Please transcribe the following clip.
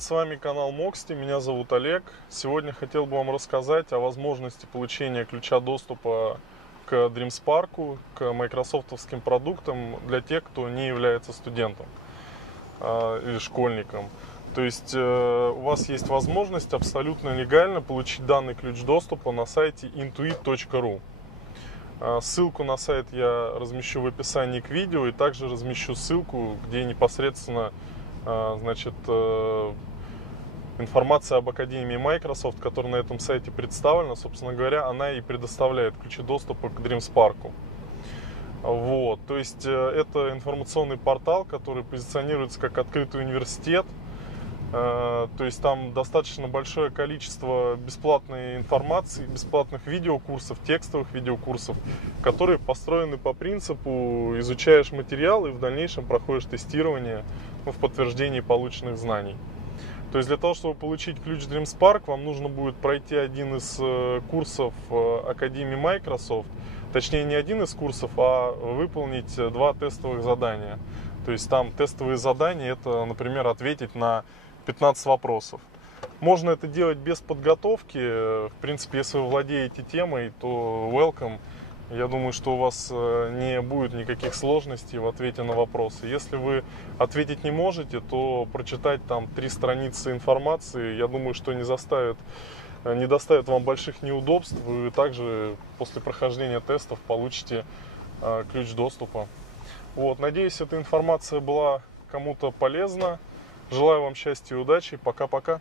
привет, с вами канал Moxty, меня зовут Олег. Сегодня хотел бы вам рассказать о возможности получения ключа доступа к DreamSpark, к майкрософтовским продуктам для тех, кто не является студентом или школьником. То есть у вас есть возможность абсолютно легально получить данный ключ доступа на сайте intuit.ru. Ссылку на сайт я размещу в описании к видео, и также размещу ссылку, где непосредственно информация об Академии Microsoft, которая на этом сайте представлена. Собственно говоря, она и предоставляет ключи доступа к DreamSpark. Вот. То есть это информационный портал, который позиционируется как открытый университет. То есть там достаточно большое количество бесплатной информации, бесплатных видеокурсов, текстовых видеокурсов, которые построены по принципу: изучаешь материал и в дальнейшем проходишь тестирование в подтверждении полученных знаний. То есть для того, чтобы получить ключ DreamSpark, вам нужно будет пройти один из курсов Академии Microsoft, точнее не один из курсов, а выполнить 2 тестовых задания. То есть там тестовые задания — это, например, ответить на 15 вопросов. Можно это делать без подготовки. В принципе, если вы владеете темой, то welcome. Я думаю, что у вас не будет никаких сложностей в ответе на вопросы. Если вы ответить не можете, то прочитать там 3 страницы информации, я думаю, что не доставит вам больших неудобств. Вы также после прохождения тестов получите ключ доступа. Вот, надеюсь, эта информация была кому-то полезна. Желаю вам счастья и удачи. Пока-пока.